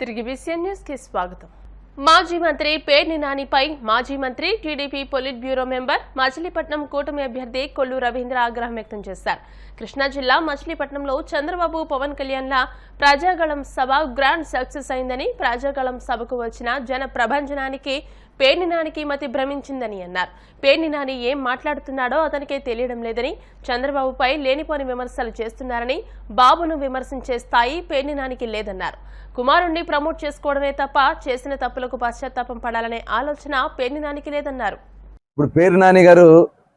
తిరిగి BCN news కి స్వాగతం. మాజీ మంత్రి పేర్ని నానిపై మాజీ మంత్రి TDP polit bureau member Machilipatnam కూటమి అభ్యర్థి కొల్లు రవీంద్ర ఆగ్రహం వ్యక్తం చేశారు. కృష్ణా జిల్లా మచిలీపట్నంలో చంద్రబాబు పవన్ కళ్యాణ్ల ప్రజాగళం సభ గ్రాండ్ సక్సెస్ అయిందని, ప్రజాగళం సభకు వచ్చిన జన ప్రభంజనానికి పేర్ని నానికి మతి భ్రమించిందని అన్నారు. పేర్ని నాని ఏం మాట్లాడుతున్నాడో అతనికే తెలియడం లేదని, చంద్రబాబుపై లేనిపోని విమర్శలు చేస్తున్నారని, బాబును విమర్శించే స్థాయి పేర్ని నానికి లేదన్నారు. కుమారుణ్ణి ప్రమోట్ చేసుకోవడమే తప్ప చేసిన తప్పులకు పశ్చాత్తాపం పడాలనే ఆలోచన పేర్ని నానికి లేదన్నారు. ఇప్పుడు పేర్ని నాని గారు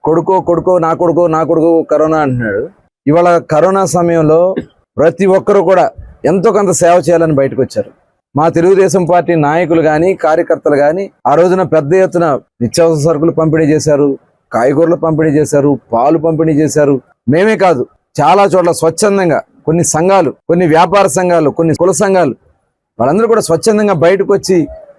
కొడుకో నా కొడుకు కరోనా అంటున్నాడు. ఇవాళ కరోనా సమయంలో ప్రతి ఒక్కరూ కూడా ఎంతో కొంత సేవ చేయాలని బయటకు వచ్చారు. మా తెలుగుదేశం పార్టీ నాయకులు కానీ కార్యకర్తలు కానీ ఆ రోజున పెద్ద ఎత్తున నిత్యావసర సరుకులు పంపిణీ చేశారు, కాయగూరలు పంపిణీ చేశారు, పాలు పంపిణీ చేశారు. మేమే కాదు, చాలా చోట్ల స్వచ్ఛందంగా కొన్ని సంఘాలు, కొన్ని వ్యాపార సంఘాలు, కొన్ని కుల సంఘాలు వాళ్ళందరూ కూడా స్వచ్ఛందంగా బయటకు వచ్చి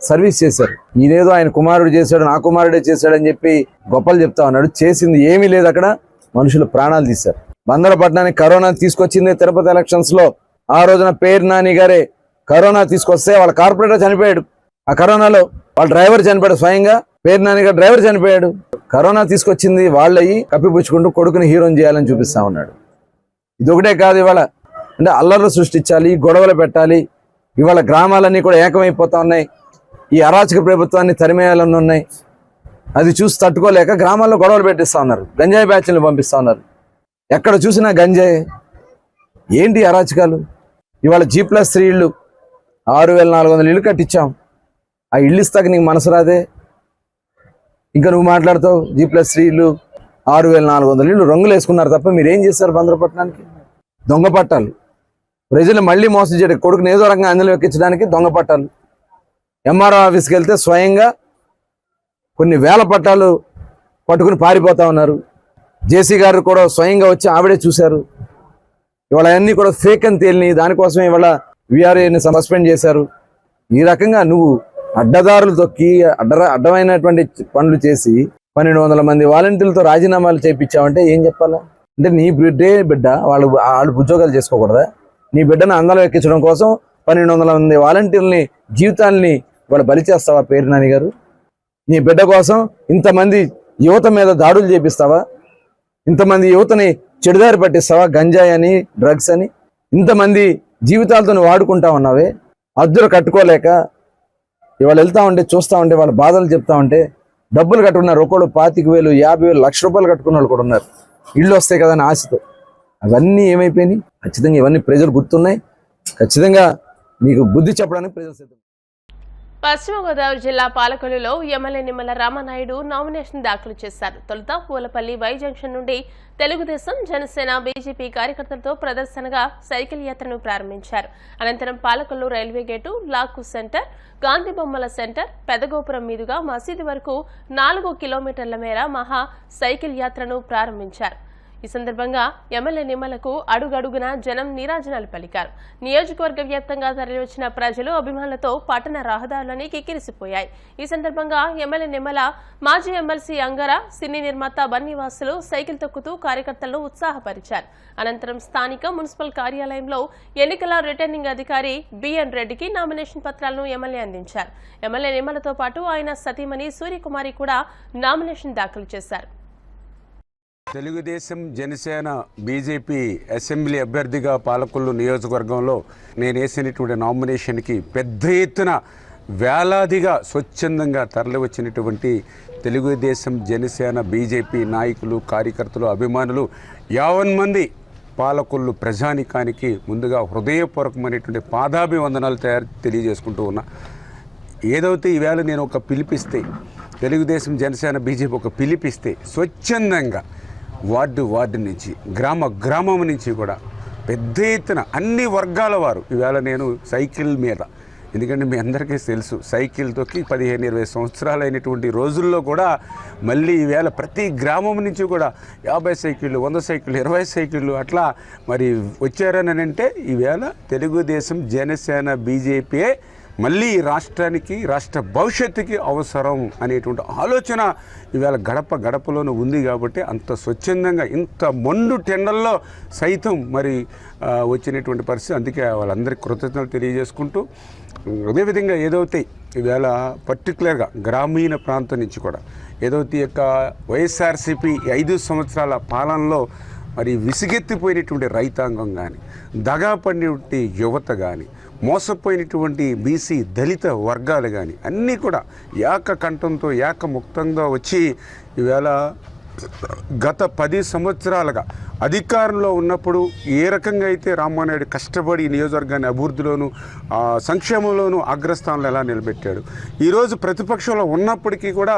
సర్వీస్ చేశారు. ఈయనేదో ఆయన కుమారుడు చేశాడు, నా కుమారుడే చేశాడని చెప్పి గొప్పలు చెప్తా ఉన్నాడు. చేసింది ఏమీ లేదు. అక్కడ మనుషులు ప్రాణాలు తీశారు. బందరపట్నానికి కరోనా తీసుకొచ్చింది తిరుపతి ఎలక్షన్స్ లో. ఆ రోజున పేర్ని నాని గారే కరోనా తీసుకొస్తే వాళ్ళ కార్పొరేటర్ చనిపోయాడు. ఆ కరోనాలో వాళ్ళ డ్రైవర్ చనిపోయాడు. స్వయంగా పేర్ని నాని గారు డ్రైవర్ చనిపోయాడు. కరోనా తీసుకొచ్చింది వాళ్ళయి కప్పిపుచ్చుకుంటూ కొడుకుని హీరోని చేయాలని చూపిస్తా ఉన్నాడు. ఇదొకటే కాదు, ఇవాళ అంటే అల్లర్లు సృష్టించాలి, గొడవలు పెట్టాలి. ఇవాళ గ్రామాలన్నీ కూడా ఏకమైపోతా ఉన్నాయి. ఈ అరాచక ప్రభుత్వాన్ని తరిమేయాలని ఉన్నాయి. అది చూసి తట్టుకోలేక గ్రామాల్లో గొడవలు పెట్టిస్తా ఉన్నారు, గంజాయి బ్యాచ్లను పంపిస్తా ఉన్నారు. ఎక్కడ చూసినా గంజాయి. ఏంటి అరాచకాలు? ఇవాళ G+3 ఇళ్ళు 6,400 ఇళ్ళు కట్టించాం. ఆ ఇళ్ళు ఇస్తాక నీకు మనసు రాదే? ఇంకా నువ్వు మాట్లాడుతావు G+3 ఇళ్ళు 6,400 ఇళ్ళు రంగులు వేసుకున్నారు తప్ప మీరేం చేశారు? బందరపట్నానికి దొంగ పట్టాలు, ప్రజలు మళ్ళీ మోసం చేయడం, కొడుకుని ఏదో రకంగా అందులో ఎక్కించడానికి దొంగ పట్టాలు. MRO ఆఫీస్కి వెళ్తే స్వయంగా కొన్ని వేల పట్టాలు పట్టుకుని పారిపోతా ఉన్నారు. జేసీ గారు కూడా స్వయంగా వచ్చి ఆవిడే చూశారు. ఇవాళ అన్నీ కూడా ఫేక్ అని తేలిని. దానికోసమే ఇవాళ VRAని సస్పెండ్ చేశారు. ఈ రకంగా నువ్వు అడ్డదారులు తొక్కి అడ్డమైనటువంటి పనులు చేసి 1,200 మంది వాలంటీర్లతో రాజీనామాలు చేయించావంటే ఏం చెప్పాలా? అంటే నీ బిడ్డ వాళ్ళు ఉద్యోగాలు చేసుకోకూడదా? నీ బిడ్డను అందాలు ఎక్కించడం కోసం 1,200 మంది వాలంటీర్లని జీవితాల్ని వాళ్ళు బలి చేస్తావా పేర్ని నాని గారు? నీ బిడ్డ కోసం ఇంతమంది యువత మీద దాడులు చేపిస్తావా? ఇంతమంది యువతని చెడుదారి పట్టిస్తావా? గంజాయి అని, డ్రగ్స్ అని ఇంతమంది జీవితాలతో వాడుకుంటా ఉన్నావే. అద్దులు కట్టుకోలేక ఇవాళ వెళ్తా ఉంటే చూస్తూ ఉంటే వాళ్ళ బాధలు చెప్తా ఉంటే డబ్బులు కట్టుకున్నారు. ఒకళ్ళు 25,000, 50,000, ₹1,00,000 కట్టుకున్న వాళ్ళు కూడా ఉన్నారు. ఇళ్ళు వస్తాయి కదా అని ఆశతో. అవన్నీ ఏమైపోయినాయి? ఖచ్చితంగా ఇవన్నీ ప్రజలు గుర్తున్నాయి. ఖచ్చితంగా మీకు బుద్ధి చెప్పడానికి ప్రజలు సిద్ధం. పశ్చిమ గోదావరి జిల్లా పాలకొల్లులో ఎమ్మెల్యే నిమ్మల రామనాయుడు నామినేషన్ దాఖలు చేశారు. తొలుత పూలపల్లి వై జంక్షన్ నుండి తెలుగుదేశం, జనసేన, బీజేపీ కార్యకర్తలతో ప్రదర్శనగా సైకిల్ యాత్రను ప్రారంభించారు. అనంతరం Palakollu railway gate, lock centre, Gandhi బొమ్మల సెంటర్, పెదగోపురం మీదుగా మసీదు వరకు 4 కిలోమీటర్ల మేర మహా సైకిల్ యాత్రను ప్రారంభించారు. ఈ సందర్భంగా ఎమ్మెల్యే నిమ్మలకు అడుగడుగున జనం నీరాజనాలు పలికారు. నియోజకవర్గ వ్యాప్తంగా తరలివచ్చిన ప్రజలు అభిమానులతో పట్టణ రహదారులని కిక్కిరిసిపోయాయి. ఈ సందర్భంగా ఎమ్మెల్యే నిమ్మల, మాజీ ఎమ్మెల్సీ అంగర, సినీ నిర్మాత బన్నీవాసులు సైకిల్ తొక్కుతూ కార్యకర్తలను ఉత్సాహపరిచారు. అనంతరం స్థానిక మున్సిపల్ కార్యాలయంలో ఎన్నికల రిటర్నింగ్ అధికారి బిఎన్ రెడ్డికి నామినేషన్ పత్రాలను ఎమ్మెల్యే అందించారు. ఎమ్మెల్యే నిమ్మలతో పాటు ఆయన సతీమణి సూర్యకుమారి కూడా నామినేషన్ దాఖలు చేశారు. తెలుగుదేశం, జనసేన, బీజేపీ అసెంబ్లీ అభ్యర్థిగా పాలకొల్లు నియోజకవర్గంలో నేను వేసినటువంటి నామినేషన్కి పెద్ద ఎత్తున వేలాదిగా స్వచ్ఛందంగా తరలివచ్చినటువంటి తెలుగుదేశం, జనసేన, బీజేపీ నాయకులు, కార్యకర్తలు, అభిమానులు 50 మంది పాలకొల్లు ప్రజానికానికి ముందుగా హృదయపూర్వకమైనటువంటి పాదాభివందనాలు తెలియజేసుకుంటూ ఉన్నా. ఏదైతే ఈవేళ నేను ఒక పిలిపిస్తే, తెలుగుదేశం, జనసేన, బీజేపీ ఒక పిలిపిస్తే స్వచ్ఛందంగా వార్డు నుంచి, గ్రామం నుంచి కూడా పెద్ద ఎత్తున అన్ని వర్గాల వారు ఈవేళ నేను సైకిల్ మీద, ఎందుకంటే మీ అందరికీ తెలుసు సైకిల్ తొక్కి 15-20 సంవత్సరాలు అయినటువంటి రోజుల్లో కూడా మళ్ళీ ఈవేళ ప్రతి గ్రామం నుంచి కూడా 50 సైకిళ్ళు, 100 సైకిళ్ళు, 20 సైకిళ్ళు అట్లా మరి వచ్చారని అంటే ఈవేళ తెలుగుదేశం, జనసేన, బీజేపీ మళ్ళీ రాష్ట్రానికి, రాష్ట్ర భవిష్యత్తుకి అవసరం అనేటువంటి ఆలోచన ఇవాళ గడప గడపలోనూ ఉంది. కాబట్టి అంత స్వచ్ఛందంగా ఇంత మొండు టెండల్లో సైతం మరి వచ్చినటువంటి పరిస్థితి. అందుకే వాళ్ళందరికీ కృతజ్ఞతలు తెలియజేసుకుంటూ, అదేవిధంగా ఏదైతే ఇవాళ పర్టికులర్గా గ్రామీణ ప్రాంతం నుంచి కూడా ఏదైతే యొక్క వైఎస్ఆర్సీపీ 5 సంవత్సరాల పాలనలో మరి విసిగెత్తిపోయినటువంటి రైతాంగం కానీ, దగాపడినటువంటి యువత కానీ, మోసపోయినటువంటి బీసీ దళిత వర్గాలు కానీ అన్నీ కూడా ఏకకంఠంతో ఏకముక్తంగా వచ్చి ఈవేళ గత 10 సంవత్సరాలుగా అధికారంలో ఉన్నప్పుడు ఏ రకంగా అయితే రామ్మోహన్ నాయుడు కష్టపడి ఈ నియోజకవర్గాన్ని అభివృద్ధిలోను సంక్షేమంలోనూ అగ్రస్థానంలో ఎలా నిలబెట్టాడు, ఈరోజు ప్రతిపక్షంలో ఉన్నప్పటికీ కూడా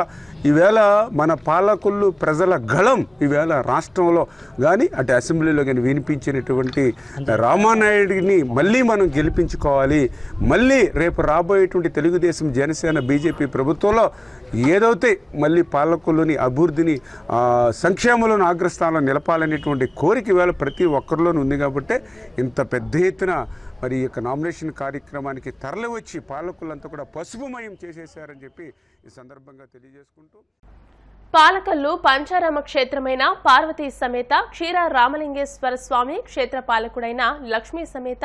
ఈవేళ మన పాలకులు ప్రజల గళం ఈవేళ రాష్ట్రంలో కానీ అటు అసెంబ్లీలో కానీ వినిపించినటువంటి రామ్మోహన్ నాయుడిని మళ్ళీ మనం గెలిపించుకోవాలి. మళ్ళీ రేపు రాబోయేటువంటి తెలుగుదేశం, జనసేన, బీజేపీ ప్రభుత్వంలో ఏదైతే మళ్ళీ పాలకుల్లోని అభివృద్ధిని సంక్షేమంలోని అగ్రస్థానంలో నిలపాలనేటువంటి కోరిక వేళ ప్రతి ఒక్కరిలోనూ ఉంది. కాబట్టి ఇంత పెద్ద ఎత్తున మరి ఈ యొక్క నామినేషన్ కార్యక్రమానికి తరలి వచ్చి పాలకులంతా కూడా పసుపుమయం చేసేశారని చెప్పి ఈ సందర్భంగా తెలియజేసుకుంటూ, పాలకల్లు పంచారామ క్షేత్రమైన పార్వతీ సమేత క్షీర రామలింగేశ్వర స్వామి క్షేత్ర పాలకుడైన లక్ష్మీ సమేత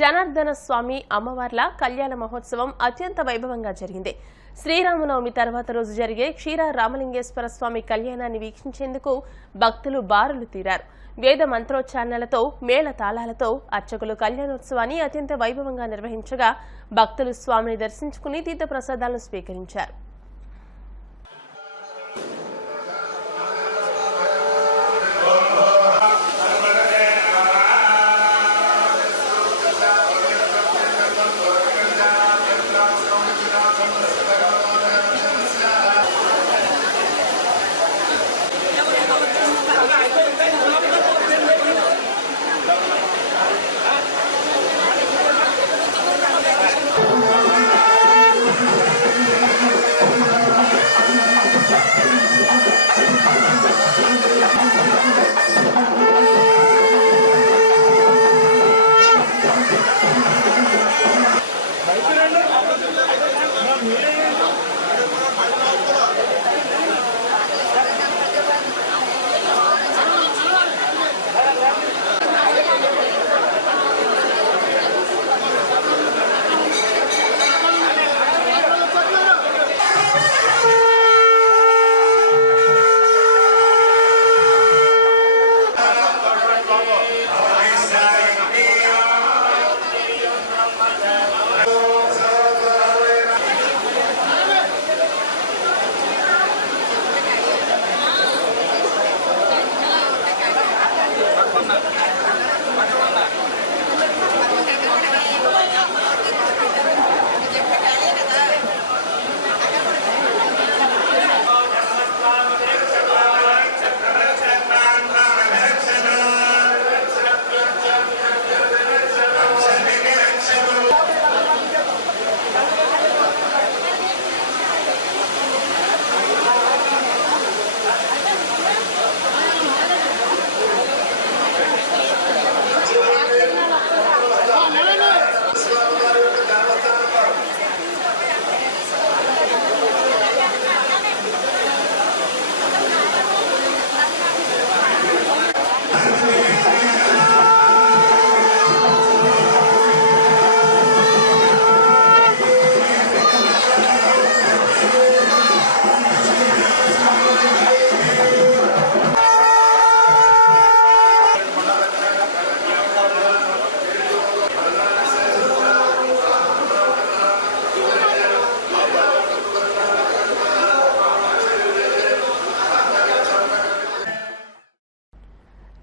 జనార్దన స్వామి అమ్మవార్ల కళ్యాణ మహోత్సవం అత్యంత వైభవంగా జరిగింది. శ్రీరామనవమి తర్వాత రోజు జరిగే క్షీర రామలింగేశ్వర స్వామి కళ్యాణాన్ని వీక్షించేందుకు భక్తులు బారులు తీరారు. వేద మంత్రోచ్చారణలతో, మేళ తాళాలతో అర్చకులు కళ్యాణోత్సవాన్ని అత్యంత వైభవంగా నిర్వహించగా భక్తులు స్వామిని దర్శించుకుని తీర్థ ప్రసాదాలను స్వీకరించారు.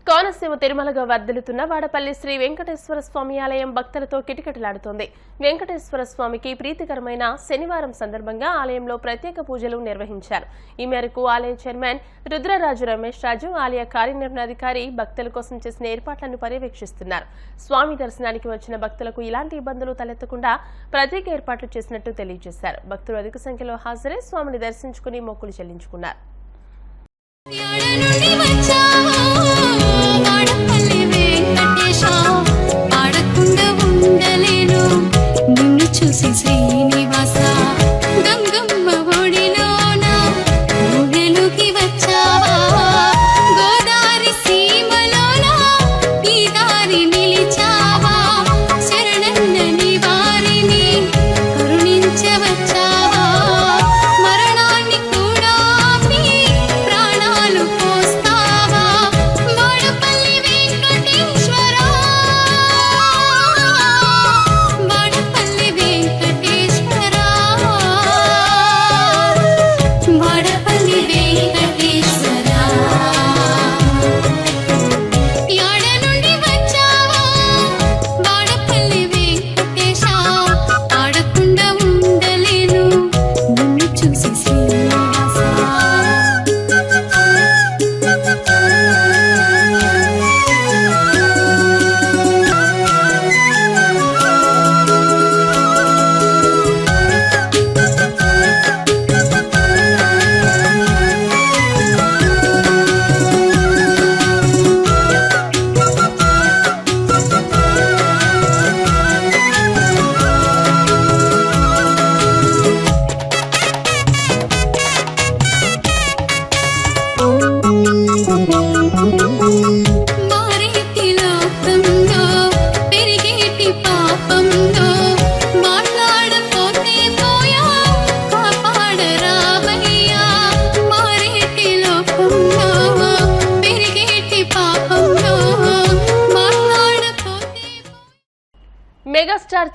కోనసీమ తిరుమలగా వర్ధిల్లుతున్న వాడపల్లి శ్రీ వెంకటేశ్వర స్వామి ఆలయం భక్తులతో కిటకిటలాడుతోంది. వెంకటేశ్వర స్వామికి ప్రీతికరమైన శనివారం సందర్భంగా ఆలయంలో ప్రత్యేక పూజలు నిర్వహించారు. ఈ మేరకు ఆలయ చైర్మన్ రుద్రరాజు రమేష్ రాజు, ఆలయ కార్యనిర్వహణాధికారి భక్తుల కోసం చేసిన ఏర్పాట్లను పర్యవేక్షిస్తున్నారు. స్వామి దర్శనానికి వచ్చిన భక్తులకు ఇలాంటి ఇబ్బందులు తలెత్తకుండా ప్రత్యేక ఏర్పాట్లు చేసినట్టు తెలియజేశారు. భక్తులు అధిక సంఖ్యలో హాజరై స్వామిని దర్శించుకుని మొక్కులు చెల్లించుకున్నారు. చూసి శ్రీ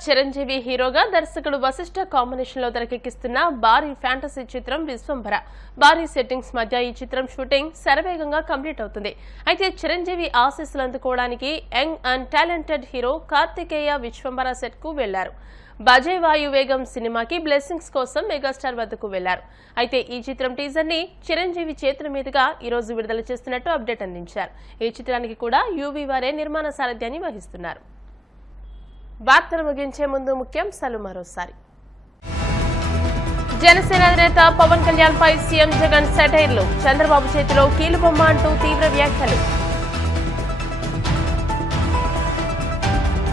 చిరంజీవి హీరోగా దర్శకుడు వశిష్ఠ కాంబినేషన్ లో తెరకెక్కిస్తున్న భారీ ఫ్యాంటసీ చిత్రం విశ్వంభర. భారీ సెట్టింగ్స్ మధ్య ఈ చిత్రం షూటింగ్ శరవేగంగా కంప్లీట్ అవుతుంది. అయితే చిరంజీవి ఆశీస్సులు అందుకోవడానికి young and talented hero Karthikeya Vishwambhara set కు వెళ్లారు. బజే వాయువేగం సినిమాకి బ్లెస్సింగ్స్ కోసం మెగాస్టార్ వద్దకు వెళ్లారు. అయితే ఈ చిత్రం టీజర్ ని చిరంజీవి చేతుల మీదుగా ఈ రోజు విడుదల చేస్తున్నట్టు అప్డేట్ అందించారు. ఈ చిత్రానికి కూడా యూవీ వారే నిర్మాణ సారథ్యాన్ని వహిస్తున్నారు. వార్తలు ముగించే ముందు ముఖ్యాంశాలు మరోసారి. జనసేన అధినేత పవన్ కళ్యాణ్ పై సీఎం జగన్ సెటైర్లు. చంద్రబాబు చేతిలో కీలుబొమ్మ అంటూ తీవ్ర వ్యాఖ్యలు.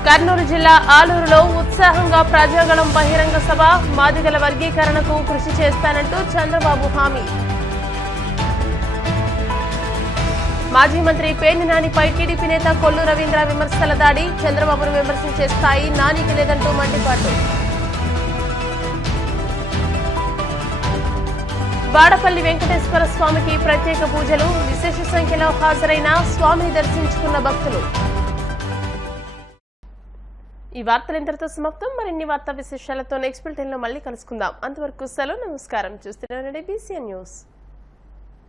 కర్నూలు జిల్లా ఆలూరులో ఉత్సాహంగా ప్రజాగళం బహిరంగ సభ. మాదిగల వర్గీకరణకు కృషి చేస్తానంటూ చంద్రబాబు హామీ. మాజీ మంత్రి పేర్ని నానిపై టీడీపీ నేత కొల్లు రవీంద్ర విమర్శల దాడి. చంద్రబాబును విమర్శించే స్థాయి నానికి లేదంటూ మండిపాటు. వాడపల్లి వెంకటేశ్వర స్వామికి ప్రత్యేక పూజలు. విశేష సంఖ్యలో హాజరైన స్వామిని దర్శించుకున్న భక్తులు. ఈ వార్తలు ఇంతటితో సమాప్తం. మరిన్ని వార్తా విశేషాలతో నెక్స్ట్ బులెటిన్ లో మళ్ళీ కలుసుకుందాం. అంతవరకు సెలవు. నమస్కారం. చూస్తూనే ఉండండి BCN న్యూస్.